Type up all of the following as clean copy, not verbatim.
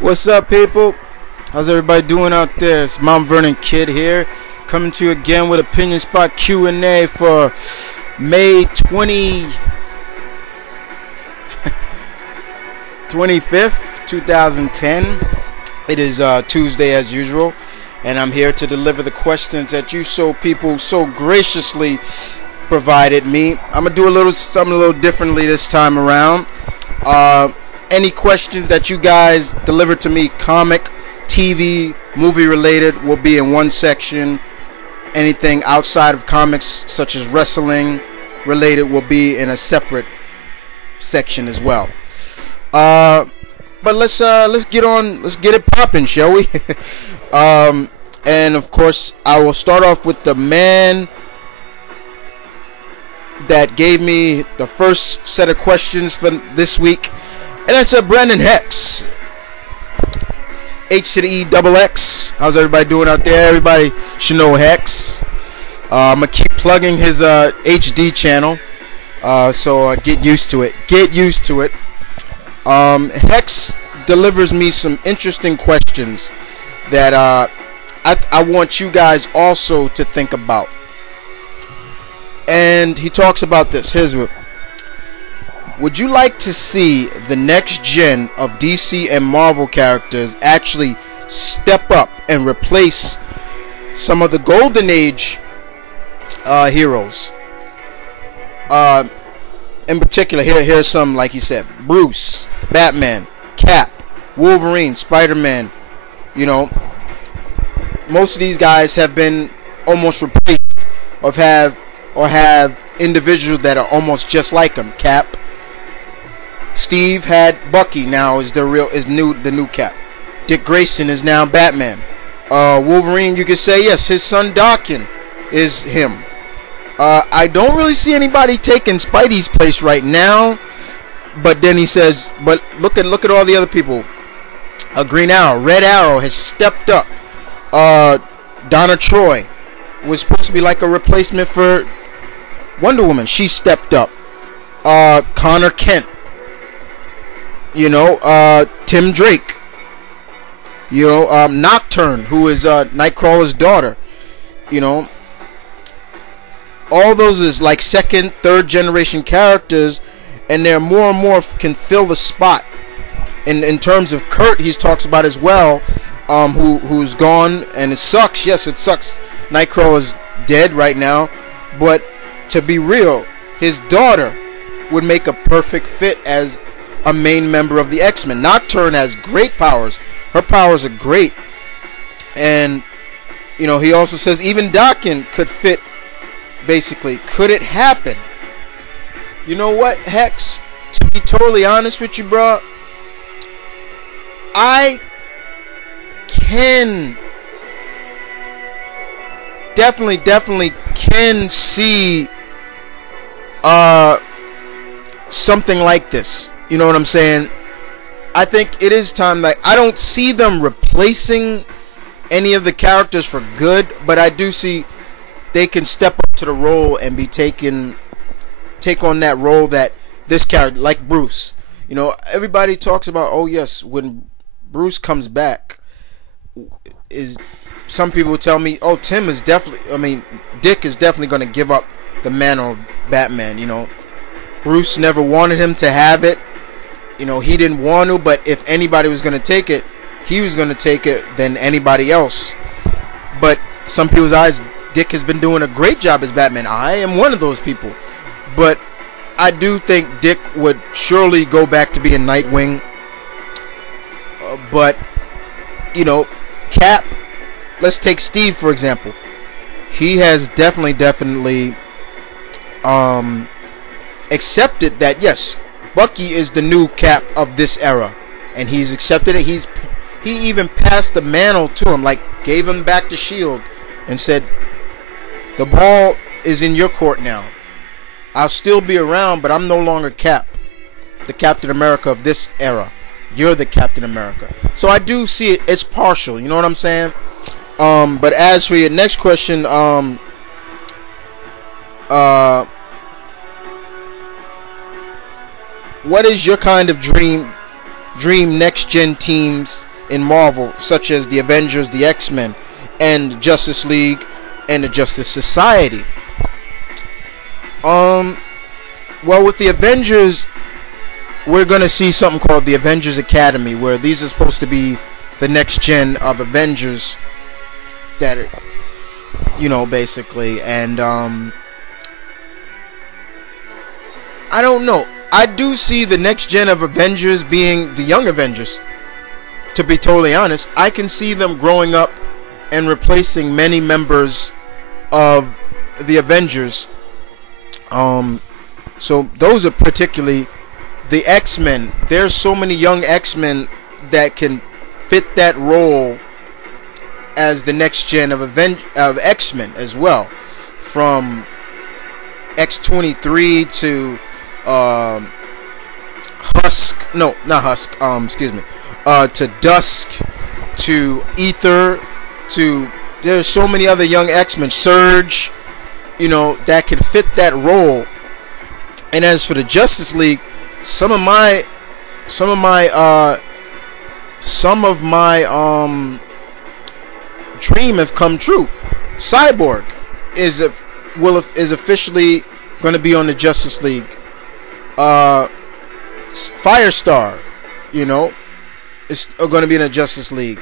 What's up, people? How's everybody doing out there? It's Mount Vernon Kid here, coming to you again with Opinion Spot Q&A for May 25th, 2010. It is Tuesday as usual, and I'm here to deliver the questions that you people so graciously provided me. I'm gonna do something a little differently this time around. Any questions that you guys deliver to me, comic, TV, movie related, will be in one section. Anything outside of comics, such as wrestling related, will be in a separate section as well. But let's get it popping, shall we? And of course, I will start off with the man that gave me the first set of questions for this week, and that's Brandon Hex. H to the E double X. How's everybody doing out there? Everybody should know Hex. I'm gonna keep plugging his HD channel, so get used to it. Hex delivers me some interesting questions that I want you guys also to think about. And he talks about this. Here's what. Would you like to see the next gen of DC and Marvel characters actually step up and replace some of the Golden Age heroes? In particular, here's some, like he said: Bruce, Batman, Cap, Wolverine, Spider-Man. You know, most of these guys have been almost replaced, or have individuals that are almost just like them. Cap. Steve had Bucky. Now is the new Cap. Dick Grayson is now Batman. Wolverine, you could say yes, his son Daken is him. I don't really see anybody taking Spidey's place right now. But then he says, but look at all the other people. Green Arrow, Red Arrow has stepped up. Donna Troy was supposed to be like a replacement for Wonder Woman. She stepped up. Connor Kent. You know, Tim Drake. You know, Nocturne, who is Nightcrawler's daughter. You know, all those is like second, third generation characters, and they're more and more can fill the spot. In terms of Kurt, he talks about as well, who's gone, and it sucks. Yes, it sucks. Nightcrawler's dead right now, but to be real, his daughter would make a perfect fit as a main member of the X-Men. Nocturne has great powers. Her powers are great. And, you know, he also says even Daken could fit, basically. Could it happen? You know what, Hex? To be totally honest with you, bro, I can definitely can see something like this. You know what I'm saying? I think it is time. Like, I don't see them replacing any of the characters for good, but I do see they can step up to the role and take on that role that this character, like Bruce. You know, everybody talks about, oh yes, when Bruce comes back, some people tell me, oh, Dick is definitely going to give up the mantle of Batman. You know, Bruce never wanted him to have it. You know, he didn't want to, but if anybody was going to take it, he was going to take it than anybody else. But some people's eyes, Dick has been doing a great job as Batman. I am one of those people. But I do think Dick would surely go back to being Nightwing. But, you know, Cap, let's take Steve, for example. He has definitely accepted that, yes, Bucky is the new Cap of this era, and he's accepted it. He even passed the mantle to him, like gave him back the shield and said, the ball is in your court now. I'll still be around, but I'm no longer Cap, the Captain America of this era. You're the Captain America. So I do see it. It's partial. You know what I'm saying? But as for your next question, what is your kind of dream next gen teams in Marvel, such as the Avengers, the X-Men, and Justice League, and the Justice Society. Well, with the Avengers, we're gonna see something called the Avengers Academy, where these are supposed to be the next gen of Avengers that are, basically. And I don't know. I do see the next gen of Avengers being the young Avengers. To be totally honest, I can see them growing up and replacing many members of the Avengers. So those are particularly the X-Men. There's so many young X-Men that can fit that role as the next gen of X-Men as well, from X-23 to to Dusk, to Ether, to there's so many other young X-Men, Surge, that can fit that role. And as for the Justice League, some of my dream have come true. Cyborg is officially going to be on the Justice League. Firestar, is going to be in the Justice League.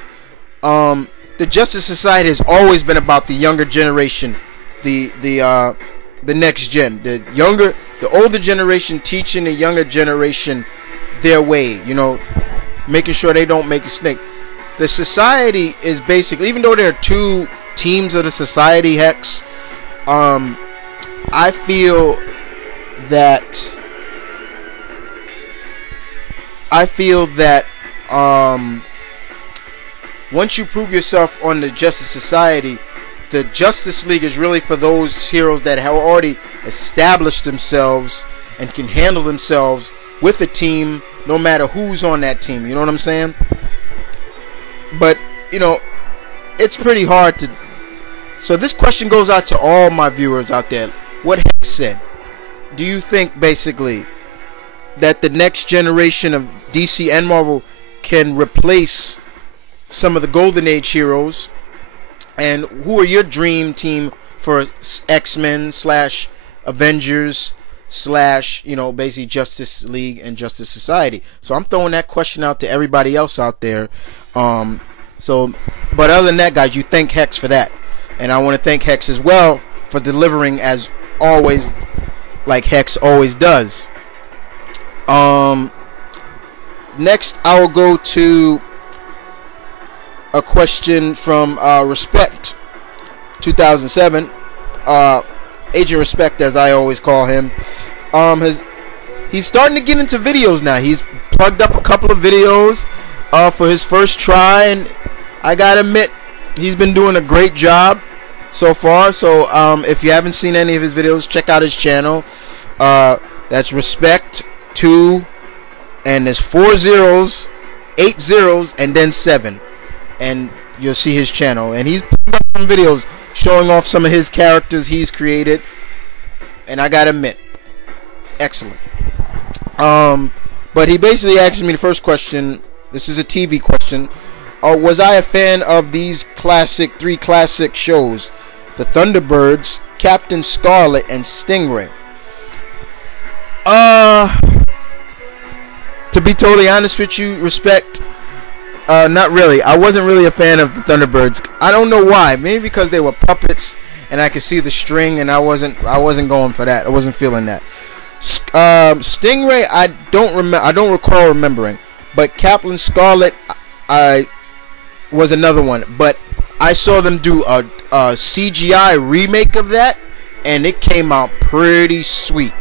The Justice Society has always been about the younger generation, the next gen, the older generation teaching the younger generation their way, making sure they don't make a mistake. The society is basically, even though there are two teams of the society, Hex, I feel that once you prove yourself on the Justice Society, the Justice League is really for those heroes that have already established themselves and can handle themselves with a team, no matter who's on that team. You know what I'm saying? But it's pretty hard to. So this question goes out to all my viewers out there. What Hex said? Do you think basically that the next generation of DC and Marvel can replace some of the Golden Age heroes? And who are your dream team for X-Men / Avengers / basically Justice League and Justice Society? So I'm throwing that question out to everybody else out there. But other than that, guys, you thank Hex for that, and I want to thank Hex as well for delivering as always, like Hex always does. Next, I will go to a question from Respect 2007, Agent Respect, as I always call him. He's starting to get into videos now. He's plugged up a couple of videos for his first try, and I gotta admit, he's been doing a great job so far. So if you haven't seen any of his videos, check out his channel. That's Respect 2, and there's 4 zeros, 8 zeros, and then 7, and you'll see his channel. And he's put up some videos showing off some of his characters he's created, and I gotta admit, excellent. But he basically asked me the first question. This is a TV question. Was I a fan of these 3 classic shows, the Thunderbirds, Captain Scarlet, and Stingray? To be totally honest with you, Respect, not really. I wasn't really a fan of the Thunderbirds. I don't know why. Maybe because they were puppets and I could see the string, and I wasn't going for that. I wasn't feeling that. Stingray, I don't recall remembering. But Captain Scarlet, I was another one. But I saw them do a CGI remake of that, and it came out pretty sweet.